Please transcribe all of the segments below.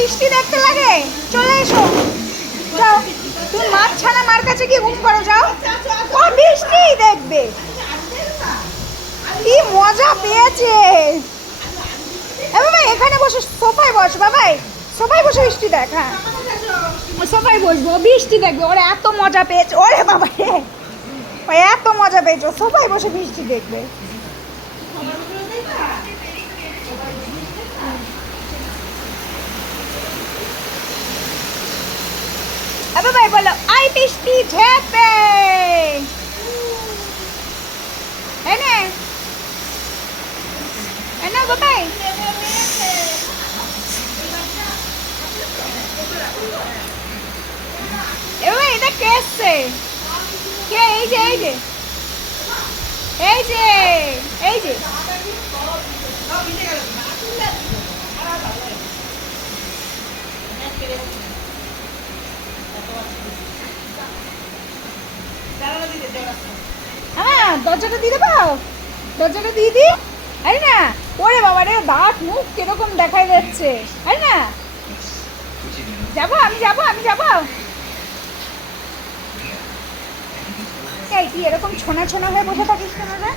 বৃষ্টি দেখতে লাগে? চলে এসো, যাও তুমি মাছ ছানা মার কাছে গিয়ে ঘুম করো, যাও। ও বৃষ্টি দেখবে, কি মজা পেয়েছে। বাবাই এখানে বসে সোফায় বস, বাবাই সোফায় বসে বৃষ্টি দেখ। হ্যাঁ সোফায় বসবো, বৃষ্টি দেখবে, ওরা এত মজা পেয়েছে। ওরে বাবা রে, ও এত মজা পেয়েছে, সোফায় বসে বৃষ্টি দেখবে। বাবাই বলো আই বৃষ্টি ঝেপে, এনে এনে বাবাই। এবার এটা কে এসছে? কে? এই যে এই যে এই যে এই যে হ্যাঁ দরজাটা দিয়ে দেবো, দরজাটা দিয়ে দি। আরে না, ওরে বাবা রে, দাঁত মুখ কিরকম দেখাই যাচ্ছে। আরে না, যাবো আমি, যাবো আমি, যাবো। এই তুই এরকম ছোনা ছোনা হয়ে বসে থাকিস কেন রে?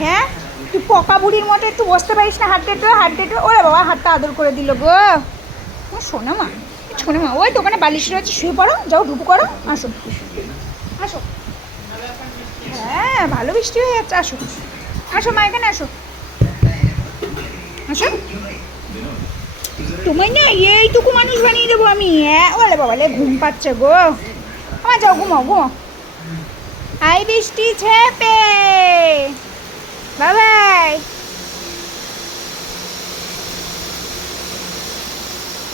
হ্যাঁ তুই পকা বুড়ির মতো একটু বসতে পারিস না? হাঁটতে ওরে বাবা, হাতটা আদর করে দিল গো। শোনা মা, শোনা মা, ওই দোকানে বালিশ রয়েছে, শুয়ে পড়ো, যাও ঢুকু করো, আসো আসো। হ্যাঁ ভালো বৃষ্টি হয়ে যাচ্ছে, আসো আসো মা, এখানে আসো আসো। তোমায় না এইটুকু মানুষ বানিয়ে দেবো আমি। হ্যাঁ ওরে বাবা লে, ঘুম পাচ্ছে গো আমার, যাও ঘুমাও ঘুমাও। আই বৃষ্টি ঝেপে, বাবাই।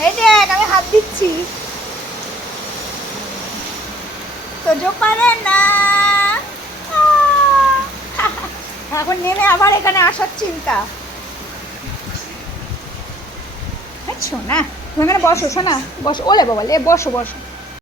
এই দেখ আমি হাত দিচ্ছি, তোজো পারে না। এখন নেমে আবার এখানে আসার চিন্তা। শোনা তুমি এখানে বসো, শোনা বসো, ওলে বাবা লে, বসো বসো।